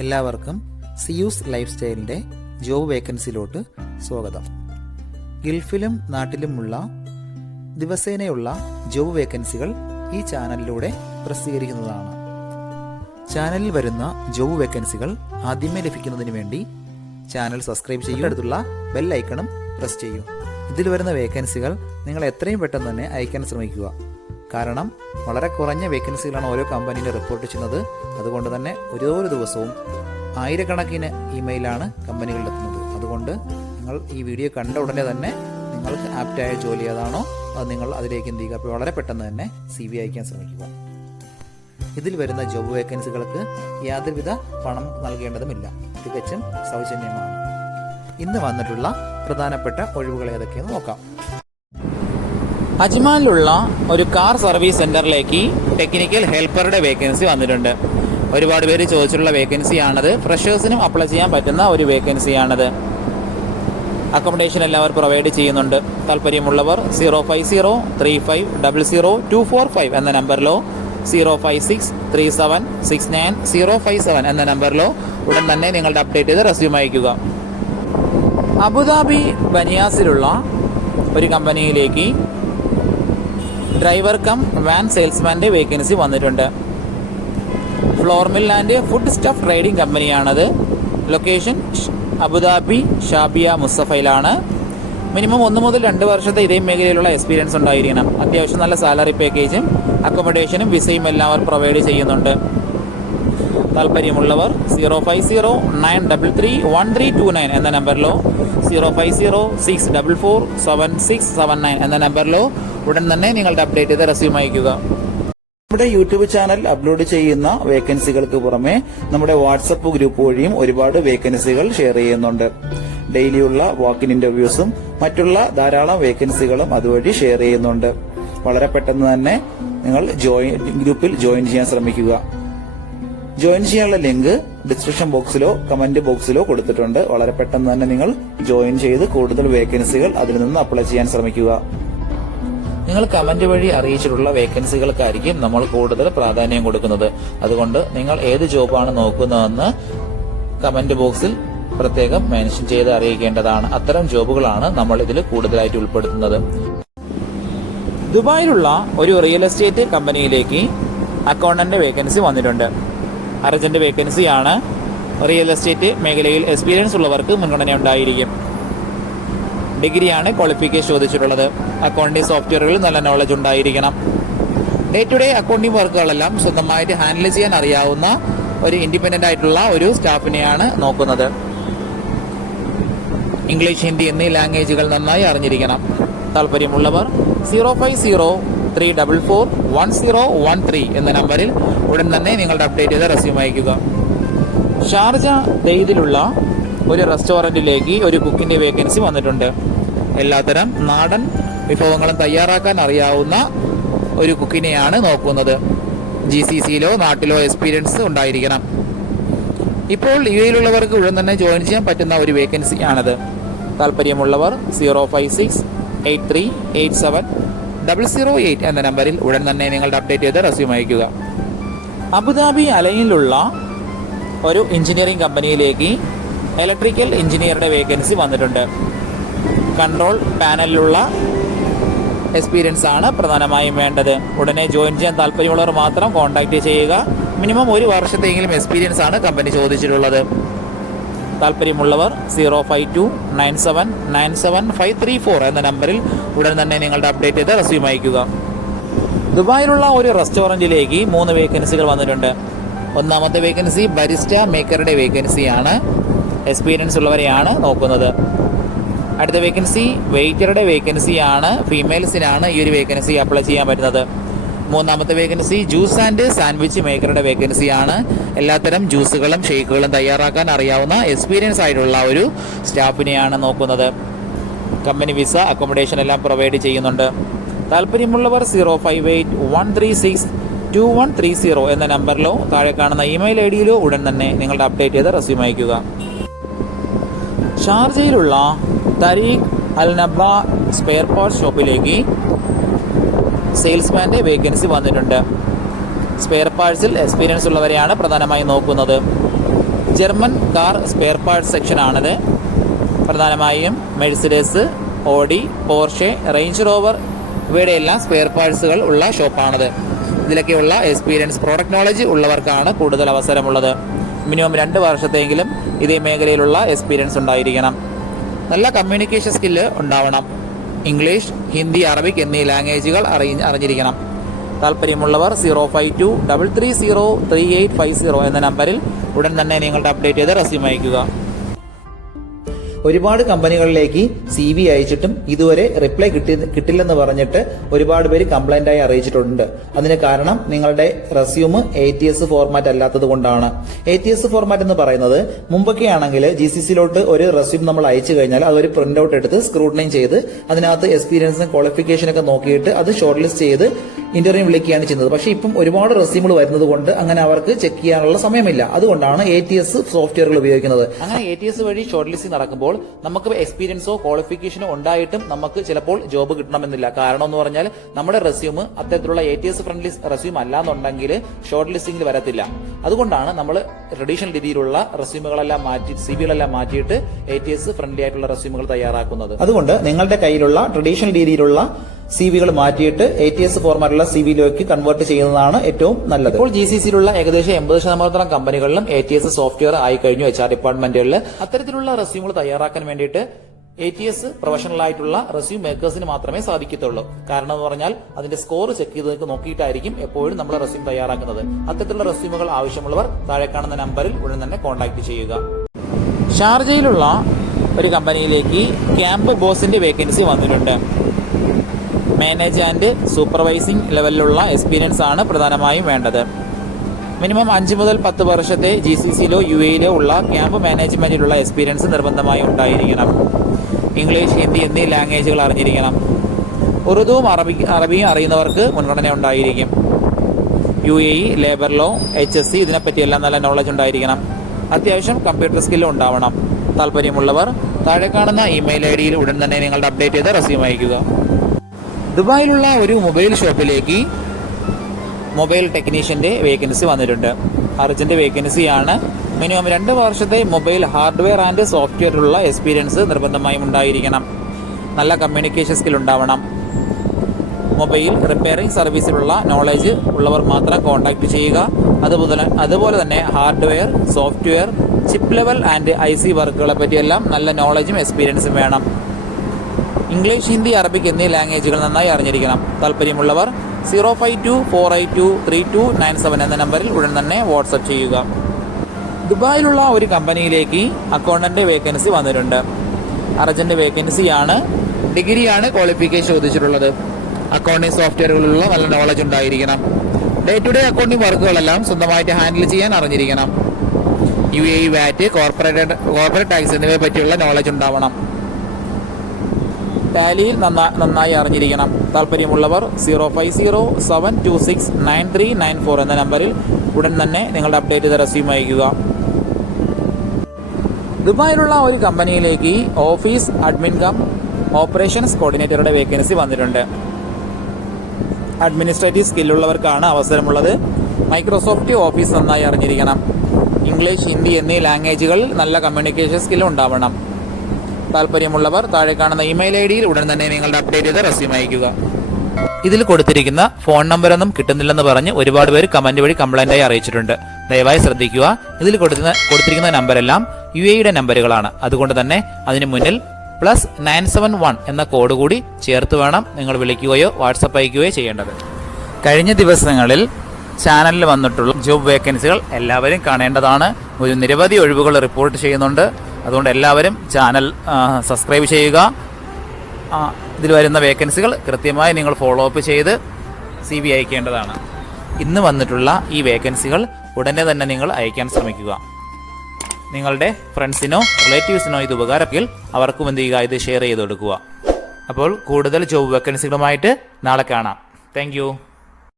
എല്ലാവർക്കും Zeus life സ്റ്റൈലിൻ്റെ job വേക്കൻസിയിലോട്ട് സ്വാഗതം. ഗൾഫിലും നാട്ടിലുമുള്ള ദിവസേനയുള്ള job വേക്കൻസികൾ ഈ ചാനലിലൂടെ പ്രസിദ്ധീകരിക്കുന്നതാണ്. ചാനലിൽ വരുന്ന ജോബ് വേക്കൻസികൾ ആദ്യമേ ലഭിക്കുന്നതിന് വേണ്ടി ചാനൽ സബ്സ്ക്രൈബ് ചെയ്യുക, അടുത്തുള്ള ബെൽ ഐക്കണും പ്രസ് ചെയ്യൂ. ഇതിൽ വരുന്ന വേക്കൻസികൾ നിങ്ങൾ എത്രയും പെട്ടെന്ന് തന്നെ അയക്കാൻ ശ്രമിക്കുക. കാരണം വളരെ കുറഞ്ഞ വേക്കൻസികളാണ് ഓരോ കമ്പനിയിൽ റിപ്പോർട്ട് ചെയ്യുന്നത്. അതുകൊണ്ട് തന്നെ ഓരോ ദിവസവും ആയിരക്കണക്കിന് ഇമെയിലാണ് കമ്പനികളിലെത്തുന്നത്. അതുകൊണ്ട് നിങ്ങൾ ഈ വീഡിയോ കണ്ട ഉടനെ തന്നെ നിങ്ങൾക്ക് ആപ്റ്റായ ജോലി ഏതാണോ അത് നിങ്ങൾ അതിലേക്ക് എന്ത് ചെയ്യുക, അപ്പോൾ വളരെ പെട്ടെന്ന് തന്നെ CV അയക്കാൻ ശ്രമിക്കുക. ഇതിൽ വരുന്ന ജോബ് വേക്കൻസികൾക്ക് യാതൊരുവിധ പണം നൽകേണ്ടതുമില്ല, തികച്ചും സൗജന്യമാണ്. ഇന്ന് വന്നിട്ടുള്ള പ്രധാനപ്പെട്ട ഒഴിവുകൾ ഏതൊക്കെയെന്ന് നോക്കാം. അജ്മാനിലുള്ള ഒരു കാർ സർവീസ് സെന്ററിലേക്ക് ടെക്നിക്കൽ ഹെൽപ്പറുടെ വേക്കൻസി വന്നിട്ടുണ്ട്. ഒരുപാട് പേര് ചോദിച്ചിട്ടുള്ള വേക്കൻസിയാണത്. ഫ്രഷേഴ്സിനും അപ്ലൈ ചെയ്യാൻ പറ്റുന്ന ഒരു വേക്കൻസിയാണത്. അക്കോമഡേഷൻ എല്ലാവരും പ്രൊവൈഡ് ചെയ്യുന്നുണ്ട്. താല്പര്യമുള്ളവർ 05035000245 എന്ന നമ്പറിലോ 05637696057 എന്ന നമ്പറിലോ ഉടൻ തന്നെ നിങ്ങളുടെ അപ്ഡേറ്റ് ചെയ്ത് റെസ്യൂം അയക്കുക. അബുദാബി ബനിയാസിലുള്ള ഒരു കമ്പനിയിലേക്ക് ഡ്രൈവർ കം വാൻ സെയിൽസ്മാൻ്റെ വേക്കൻസി വന്നിട്ടുണ്ട്. Flour mill and food stuff trading കമ്പനിയാണത്. ലൊക്കേഷൻ അബുദാബി ഷാബിയ മുസ്തഫയിലാണ്. മിനിമം 1 മുതൽ 2 വർഷത്തെ ഇതേ മേഖലയിലുള്ള എക്സ്പീരിയൻസ് ഉണ്ടായിരിക്കണം. അത്യാവശ്യം നല്ല സാലറി പാക്കേജും അക്കോമഡേഷനും വിസയും എല്ലാവരും പ്രൊവൈഡ് ചെയ്യുന്നുണ്ട്. താല്പര്യമുള്ളവർ 05093331329 എന്ന നമ്പറിലോ 050644767 എന്ന നമ്പറിലോ ഉടൻ തന്നെ നിങ്ങളുടെ അപ്ഡേറ്റ് ചെയ്ത് റെസ്യൂം അയക്കുക. നമ്മുടെ യൂട്യൂബ് ചാനൽ അപ്ലോഡ് ചെയ്യുന്ന വേക്കൻസികൾക്ക് പുറമെ നമ്മുടെ വാട്സപ്പ് ഗ്രൂപ്പ് വഴിയും ഒരുപാട് വേക്കൻസികൾ ഷെയർ ചെയ്യുന്നുണ്ട്. ഡെയിലിയുള്ള വാക്കിൻ ഇന്റർവ്യൂസും മറ്റുള്ള ധാരാളം വേക്കൻസികളും അതുവഴി ഷെയർ ചെയ്യുന്നുണ്ട്. വളരെ പെട്ടെന്ന് തന്നെ നിങ്ങൾ ഗ്രൂപ്പിൽ ജോയിൻ ചെയ്യാൻ ശ്രമിക്കുക. ജോയിൻ ചെയ്യാനുള്ള ലിങ്ക് ഡിസ്ക്രിപ്ഷൻ ബോക്സിലോ കമന്റ് ബോക്സിലോ കൊടുത്തിട്ടുണ്ട്. വളരെ പെട്ടെന്ന് തന്നെ നിങ്ങൾ ജോയിൻ ചെയ്ത് കൂടുതൽ വേക്കൻസികൾ അതിൽ നിന്ന് അപ്ലൈ ചെയ്യാൻ ശ്രമിക്കുക. നിങ്ങൾ കമന്റ് വഴി അറിയിച്ചിട്ടുള്ള വേക്കൻസികൾക്കായിരിക്കും നമ്മൾ കൂടുതൽ പ്രാധാന്യം കൊടുക്കുന്നത്. അതുകൊണ്ട് നിങ്ങൾ ഏത് ജോബാണ് നോക്കുന്നതെന്ന് കമന്റ് ബോക്സിൽ പ്രത്യേകം മെൻഷൻ ചെയ്ത് അറിയിക്കേണ്ടതാണ്. അത്തരം ജോബുകളാണ് നമ്മൾ ഇതിൽ കൂടുതലായിട്ട് ഉൾപ്പെടുത്തുന്നത്. ദുബായിലുള്ള ഒരു റിയൽ എസ്റ്റേറ്റ് കമ്പനിയിലേക്ക് അക്കൗണ്ടന്റ് വേക്കൻസി വന്നിട്ടുണ്ട്. അർജന്റ് വേക്കൻസിയാണ്. റിയൽ എസ്റ്റേറ്റ് മേഖലയിൽ എക്സ്പീരിയൻസ് ഉള്ളവർക്ക് മുൻഗണന ഉണ്ടായിരിക്കും. ഡിഗ്രിയാണ് ക്വാളിഫിക്കേഷൻ ചോദിച്ചിട്ടുള്ളത്. അക്കൗണ്ടിംഗ് സോഫ്റ്റ്വെയറുകളിൽ നല്ല നോളജ് ഉണ്ടായിരിക്കണം. ഡേ ടു ഡേ അക്കൗണ്ടിംഗ് വർക്കുകളെല്ലാം സ്വന്തമായിട്ട് ഹാൻഡിൽ ചെയ്യാൻ അറിയാവുന്ന ഒരു ഇൻഡിപെൻഡന്റ് ആയിട്ടുള്ള ഒരു സ്റ്റാഫിനെയാണ് നോക്കുന്നത്. ഇംഗ്ലീഷ്, ഹിന്ദി എന്നീ ലാംഗ്വേജുകൾ നന്നായി അറിഞ്ഞിരിക്കണം. താല്പര്യമുള്ളവർ 05034411013 എന്ന നമ്പറിൽ ഉടൻ തന്നെ നിങ്ങളുടെ അപ്ഡേറ്റ് ചെയ്ത റെസ്യൂം അയക്കുക. ഷാർജ ദെയ്ദിലുള്ള ഒരു റെസ്റ്റോറൻറ്റിലേക്ക് ഒരു കുക്കിൻ്റെ വേക്കൻസി വന്നിട്ടുണ്ട്. എല്ലാത്തരം നാടൻ വിഭവങ്ങളും തയ്യാറാക്കാൻ അറിയാവുന്ന ഒരു കുക്കിനെയാണ് നോക്കുന്നത്. GCCയിലോ നാട്ടിലോ എക്സ്പീരിയൻസ് ഉണ്ടായിരിക്കണം. ഇപ്പോൾ UAEയിലുള്ളവർക്ക് ഉടൻ തന്നെ ജോയിൻ ചെയ്യാൻ പറ്റുന്ന ഒരു വേക്കൻസിയാണത്. താല്പര്യമുള്ളവർ 05683870008 എന്ന നമ്പറിൽ ഉടൻ തന്നെ നിങ്ങളുടെ അപ്ഡേറ്റ് ചെയ്ത് റെസ്യൂം അയക്കുക. അബുദാബി അലൈനിലുള്ള ഒരു എഞ്ചിനീയറിംഗ് കമ്പനിയിലേക്ക് ഇലക്ട്രിക്കൽ എഞ്ചിനീയറുടെ വേക്കൻസി വന്നിട്ടുണ്ട്. കൺട്രോൾ പാനലിലുള്ള എക്സ്പീരിയൻസ് ആണ് പ്രധാനമായും വേണ്ടത്. ഉടനെ ജോയിൻ ചെയ്യാൻ താല്പര്യമുള്ളവർ മാത്രം കോൺടാക്ട് ചെയ്യുക. മിനിമം 1 വർഷത്തെങ്കിലും എക്സ്പീരിയൻസ് ആണ് കമ്പനി ചോദിച്ചിട്ടുള്ളത്. താല്പര്യമുള്ളവർ 05297975534 എന്ന നമ്പറിൽ ഉടൻ തന്നെ നിങ്ങളുടെ അപ്ഡേറ്റ് ചെയ്ത് റെസ്യൂം അയക്കുക. ദുബായിലുള്ള ഒരു റെസ്റ്റോറൻറ്റിലേക്ക് 3 വേക്കൻസികൾ വന്നിട്ടുണ്ട്. ഒന്നാമത്തെ വേക്കൻസി ബരിസ്റ്റ മേക്കറുടെ വേക്കൻസിയാണ്. എക്സ്പീരിയൻസ് ഉള്ളവരെയാണ് നോക്കുന്നത്. അടുത്ത വേക്കൻസി വെയിറ്ററുടെ വേക്കൻസിയാണ്. ഫീമെയിൽസിനാണ് ഈ ഒരു വേക്കൻസി അപ്ലൈ ചെയ്യാൻ പറ്റുന്നത്. മൂന്നാമത്തെ വേക്കൻസി ജ്യൂസ് ആൻഡ് സാൻഡ്വിച്ച് മേക്കറുടെ വേക്കൻസിയാണ്. എല്ലാത്തരം ജ്യൂസുകളും ഷേക്കുകളും തയ്യാറാക്കാൻ അറിയാവുന്ന എക്സ്പീരിയൻസ് ആയിട്ടുള്ള ഒരു സ്റ്റാഫിനെയാണ് നോക്കുന്നത്. കമ്പനി വിസ, അക്കോമഡേഷൻ എല്ലാം പ്രൊവൈഡ് ചെയ്യുന്നുണ്ട്. താല്പര്യമുള്ളവർ 05813622130 എന്ന നമ്പറിലോ താഴെ കാണുന്ന ഇമെയിൽ IDയിലോ ഉടൻ തന്നെ നിങ്ങളുടെ അപ്ഡേറ്റ് ചെയ്ത് റെസ്യൂം അയക്കുക. ഷാർജയിലുള്ള Tariq Al Naba spare parts ഷോപ്പിലേക്ക് സെയിൽസ്മാൻ്റെ വേക്കൻസി വന്നിട്ടുണ്ട്. സ്പെയർ പാർട്സിൽ എക്സ്പീരിയൻസ് ഉള്ളവരെയാണ് പ്രധാനമായും നോക്കുന്നത്. ജർമ്മൻ കാർ സ്പെയർ പാർട്സ് സെക്ഷനാണിത്. പ്രധാനമായും Mercedes, Audi, Porsche, Range Rover ഇവയുടെ എല്ലാം സ്പെയർ പാർട്സുകൾ ഉള്ള ഷോപ്പാണിത്. ഇതിലൊക്കെയുള്ള എക്സ്പീരിയൻസ്, പ്രോഡക്റ്റ് നോളജ് ഉള്ളവർക്കാണ് കൂടുതൽ അവസരമുള്ളത്. മിനിമം 2 വർഷത്തെങ്കിലും ഇതേ മേഖലയിലുള്ള എക്സ്പീരിയൻസ് ഉണ്ടായിരിക്കണം. നല്ല കമ്മ്യൂണിക്കേഷൻ സ്കില്ല് ഉണ്ടാവണം. ഇംഗ്ലീഷ്, ഹിന്ദി, അറബിക് എന്നീ ലാംഗ്വേജുകൾ അറിഞ്ഞിരിക്കണം. താല്പര്യമുള്ളവർ 05233033850 എന്ന നമ്പറിൽ ഉടൻ തന്നെ നിങ്ങളുടെ അപ്ഡേറ്റ് ചെയ്ത് റെസ്യൂം അയയ്ക്കുക. ഒരുപാട് കമ്പനികളിലേക്ക് CV അയച്ചിട്ടും ഇതുവരെ റിപ്ലൈ കിട്ടില്ലെന്ന് പറഞ്ഞിട്ട് ഒരുപാട് പേര് കംപ്ലൈന്റ് ആയി അറിയിച്ചിട്ടുണ്ട്. അതിന് കാരണം നിങ്ങളുടെ റെസ്യൂം ATS ഫോർമാറ്റ് അല്ലാത്തത് കൊണ്ടാണ്. ATS ഫോർമാറ്റ് എന്ന് പറയുന്നത് മുമ്പൊക്കെ ആണെങ്കിൽ GCCയിലോട്ട് ഒരു റെസ്യൂം നമ്മൾ അയച്ചു കഴിഞ്ഞാൽ അതൊരു പ്രിന്റ് ഔട്ട് എടുത്ത് സ്ക്രൂട്ടനൈൻ ചെയ്ത് അതിനകത്ത് എക്സ്പീരിയൻസും ക്വാളിഫിക്കേഷനൊക്കെ നോക്കിയിട്ട് അത് ഷോർട്ട് ലിസ്റ്റ് ചെയ്ത് ഇന്റർവ്യൂ വിളിക്കുകയാണ് ചെയ്യുന്നത്. പക്ഷേ ഇപ്പം ഒരുപാട് റെസ്യൂമുകൾ വരുന്നത് കൊണ്ട് അങ്ങനെ അവർക്ക് ചെക്ക് ചെയ്യാനുള്ള സമയമില്ല. അതുകൊണ്ടാണ് ATS സോഫ്റ്റ്വെയറുകൾ ഉപയോഗിക്കുന്നത്. അങ്ങനെ ATS വഴി ഷോർട്ട് ലിസ്റ്റിംഗ് നടക്കുമ്പോൾ നമുക്ക് എക്സ്പീരിയൻസോ ക്വാളിഫിക്കേഷനോ ഉണ്ടായിട്ടും നമുക്ക് ചിലപ്പോൾ ജോബ് കിട്ടണമെന്നില്ല. കാരണം എന്ന് പറഞ്ഞാൽ നമ്മുടെ റെസ്യൂം അത്തരത്തിലുള്ള ATS ഫ്രണ്ട്ലി റെസ്യൂം അല്ലാന്നുണ്ടെങ്കിൽ ഷോർട്ട് ലിസ്റ്റിംഗിൽ വരത്തില്ല. അതുകൊണ്ടാണ് നമ്മൾ ട്രഡീഷണൽ രീതിയിലുള്ള റെസ്യൂമുകളെല്ലാം മാറ്റി CVകളെല്ലാം മാറ്റിയിട്ട് ATS ഫ്രണ്ട്ലി ആയിട്ടുള്ള റെസ്യൂമുകൾ തയ്യാറാക്കുന്നത്. അതുകൊണ്ട് നിങ്ങളുടെ കയ്യിലുള്ള ട്രഡീഷണൽ രീതിയിലുള്ള CVകൾ മാറ്റിയിട്ട് ATS ഫോർമാറ്റുള്ള CVയിലേക്ക് കൺവേർട്ട് ചെയ്യുന്നതാണ് ഏറ്റവും നല്ലത്. ഇപ്പോൾ GCCയിലുള്ള ഏകദേശം 80% കമ്പനികളിലും ATS സോഫ്റ്റ്വെയർ ആയി കഴിഞ്ഞു. HR ഡിപ്പാർട്ട്മെന്റുകളിൽ അത്തരത്തിലുള്ള റെസ്യൂമുകൾ തയ്യാറാക്കാൻ വേണ്ടിയിട്ട് ATS പ്രൊഫഷണൽ ആയിട്ടുള്ള റെസ്യൂം മേക്കേഴ്സിന് മാത്രമേ സാധിക്കത്തുള്ളൂ. കാരണം എന്ന് പറഞ്ഞാൽ അതിന്റെ സ്കോർ ചെക്ക് ചെയ്ത് നോക്കിയിട്ടായിരിക്കും എപ്പോഴും നമ്മൾ റെസ്യൂം തയ്യാറാക്കുന്നത്. അത്തരത്തിലുള്ള റെസ്യൂമുകൾ ആവശ്യമുള്ളവർ താഴെ കാണുന്ന നമ്പറിൽ ഉടൻ തന്നെ കോൺടാക്ട് ചെയ്യുക. ഷാർജയിലുള്ള ഒരു കമ്പനിയിലേക്ക് ക്യാമ്പ് ബോസിന്റെ വേക്കൻസി വന്നിട്ടുണ്ട്. മാനേജ് ആൻഡ് സൂപ്പർവൈസിംഗ് ലെവലിലുള്ള എക്സ്പീരിയൻസ് ആണ് പ്രധാനമായും വേണ്ടത്. മിനിമം 5 മുതൽ 10 വർഷത്തെ GCCയിലോ UAEയിലോ ഉള്ള ക്യാമ്പ് മാനേജ്മെന്റിലുള്ള എക്സ്പീരിയൻസ് നിർബന്ധമായി ഉണ്ടായിരിക്കണം. ഇംഗ്ലീഷ്, ഹിന്ദി എന്നീ ലാംഗ്വേജുകൾ അറിഞ്ഞിരിക്കണം. ഉറുദുവും അറബിയും അറിയുന്നവർക്ക് മുൻഗണന ഉണ്ടായിരിക്കും. UAE, ലേബർ ലോ, HSC ഇതിനെപ്പറ്റിയെല്ലാം നല്ല നോളജ് ഉണ്ടായിരിക്കണം. അത്യാവശ്യം കമ്പ്യൂട്ടർ സ്കില്ലും ഉണ്ടാവണം. താല്പര്യമുള്ളവർ താഴെ കാണുന്ന ഇമെയിൽ IDയിൽ ഉടൻ തന്നെ നിങ്ങളുടെ അപ്ഡേറ്റ് ചെയ്ത് റെസ്യൂം അയയ്ക്കുക. ദുബായിലുള്ള ഒരു മൊബൈൽ ഷോപ്പിലേക്ക് മൊബൈൽ ടെക്നീഷ്യന്റെ വേക്കൻസി വന്നിട്ടുണ്ട്. അർജന്റ് വേക്കൻസിയാണ്. മിനിമം 2 വർഷത്തെ മൊബൈൽ ഹാർഡ്വെയർ ആൻഡ് സോഫ്റ്റ്വെയറിലുള്ള എക്സ്പീരിയൻസ് നിർബന്ധമായും ഉണ്ടായിരിക്കണം. നല്ല കമ്മ്യൂണിക്കേഷൻ സ്കിൽ ഉണ്ടാവണം. മൊബൈൽ റിപ്പയറിംഗ് സർവീസിലുള്ള നോളജ് ഉള്ളവർ മാത്രം കോൺടാക്ട് ചെയ്യുക. അതുപോലെ തന്നെ hardware, software, chip level and IC വർക്കുകളെ പറ്റിയെല്ലാം നല്ല നോളജും എക്സ്പീരിയൻസും വേണം. ഇംഗ്ലീഷ്, ഹിന്ദി, അറബിക് എന്നീ ലാംഗ്വേജുകൾ നന്നായി അറിഞ്ഞിരിക്കണം. താല്പര്യമുള്ളവർ 05248232997 എന്ന നമ്പറിൽ ഉടൻ തന്നെ വാട്സ്ആപ്പ് ചെയ്യുക. ദുബായിലുള്ള ഒരു കമ്പനിയിലേക്ക് അക്കൗണ്ടന്റ് വേക്കൻസി വന്നിട്ടുണ്ട്. അർജന്റ് വേക്കൻസിയാണ്. ഡിഗ്രിയാണ് ക്വാളിഫിക്കേഷൻ ചോദിച്ചിട്ടുള്ളത്. അക്കൗണ്ടിംഗ് സോഫ്റ്റ്വെയറുകളിലുള്ള നല്ല നോളജ് ഉണ്ടായിരിക്കണം. ഡേ ടു ഡേ അക്കൗണ്ടിംഗ് വർക്കുകളെല്ലാം സ്വന്തമായിട്ട് ഹാൻഡിൽ ചെയ്യാൻ അറിഞ്ഞിരിക്കണം. UAE VAT, കോർപ്പറേറ്റ് ടാക്സ് എന്നിവയെ പറ്റിയുള്ള നോളജ് ഉണ്ടാവണം. ടാലിയിൽ നന്നായി അറിഞ്ഞിരിക്കണം. താല്പര്യമുള്ളവർ 05072693994 എന്ന നമ്പറിൽ ഉടൻ തന്നെ നിങ്ങളുടെ അപ്ഡേറ്റ് ചെയ്ത റെസ്യൂം അയയ്ക്കുക. ദുബായിലുള്ള ഒരു കമ്പനിയിലേക്ക് ഓഫീസ് അഡ്മിൻ കം ഓപ്പറേഷൻസ് കോർഡിനേറ്ററുടെ വേക്കൻസി വന്നിട്ടുണ്ട്. അഡ്മിനിസ്ട്രേറ്റീവ് സ്കില്ലുള്ളവർക്കാണ് അവസരമുള്ളത്. മൈക്രോസോഫ്റ്റ് ഓഫീസ് നന്നായി അറിഞ്ഞിരിക്കണം. ഇംഗ്ലീഷ്, ഹിന്ദി എന്നീ ലാംഗ്വേജുകൾ നല്ല കമ്മ്യൂണിക്കേഷൻ സ്കില്ലും ഉണ്ടാവണം. താല്പര്യമുള്ളവർ താഴെ കാണുന്ന ഇമെയിൽ IDയിൽ ഉടൻ തന്നെ നിങ്ങളുടെ അപ്ഡേറ്റ് ചെയ്ത് റെസ്യൂം അയയ്ക്കുക. ഇതിൽ കൊടുത്തിരിക്കുന്ന ഫോൺ നമ്പറൊന്നും കിട്ടുന്നില്ലെന്ന് പറഞ്ഞ് ഒരുപാട് പേര് കമന്റ് വഴി കംപ്ലൈന്റായി അറിയിച്ചിട്ടുണ്ട്. ദയവായി ശ്രദ്ധിക്കുക. ഇതിൽ കൊടുത്തിരിക്കുന്ന നമ്പരെല്ലാം UAEയുടെ നമ്പറുകളാണ്. അതുകൊണ്ട് തന്നെ അതിന് മുന്നിൽ +971 എന്ന കോഡ് കൂടി ചേർത്ത് വേണം നിങ്ങൾ വിളിക്കുകയോ വാട്സപ്പ് അയക്കുകയോ ചെയ്യേണ്ടത്. കഴിഞ്ഞ ദിവസങ്ങളിൽ ചാനലിൽ വന്നിട്ടുള്ള ജോബ് വേക്കൻസികൾ എല്ലാവരും കാണേണ്ടതാണ്. ഒരു നിരവധി ഒഴിവുകൾ റിപ്പോർട്ട് ചെയ്യുന്നുണ്ട്. അതുകൊണ്ട് എല്ലാവരും ചാനൽ സബ്സ്ക്രൈബ് ചെയ്യുക. ഇതിൽ വരുന്ന വേക്കൻസികൾ കൃത്യമായി നിങ്ങൾ ഫോളോ അപ്പ് ചെയ്ത് CV അയക്കേണ്ടതാണ്. ഇന്ന് വന്നിട്ടുള്ള ഈ വേക്കൻസികൾ ഉടനെ തന്നെ നിങ്ങൾ അയക്കാൻ ശ്രമിക്കുക. നിങ്ങളുടെ ഫ്രണ്ട്സിനോ റിലേറ്റീവ്സിനോ ഇത് ഉപകാരമെങ്കിൽ അവർക്കും എന്ത് ചെയ്യുക, ഇത് ഷെയർ ചെയ്ത് കൊടുക്കുക. അപ്പോൾ കൂടുതൽ ജോബ് വേക്കൻസികളുമായിട്ട് നാളെ കാണാം. താങ്ക്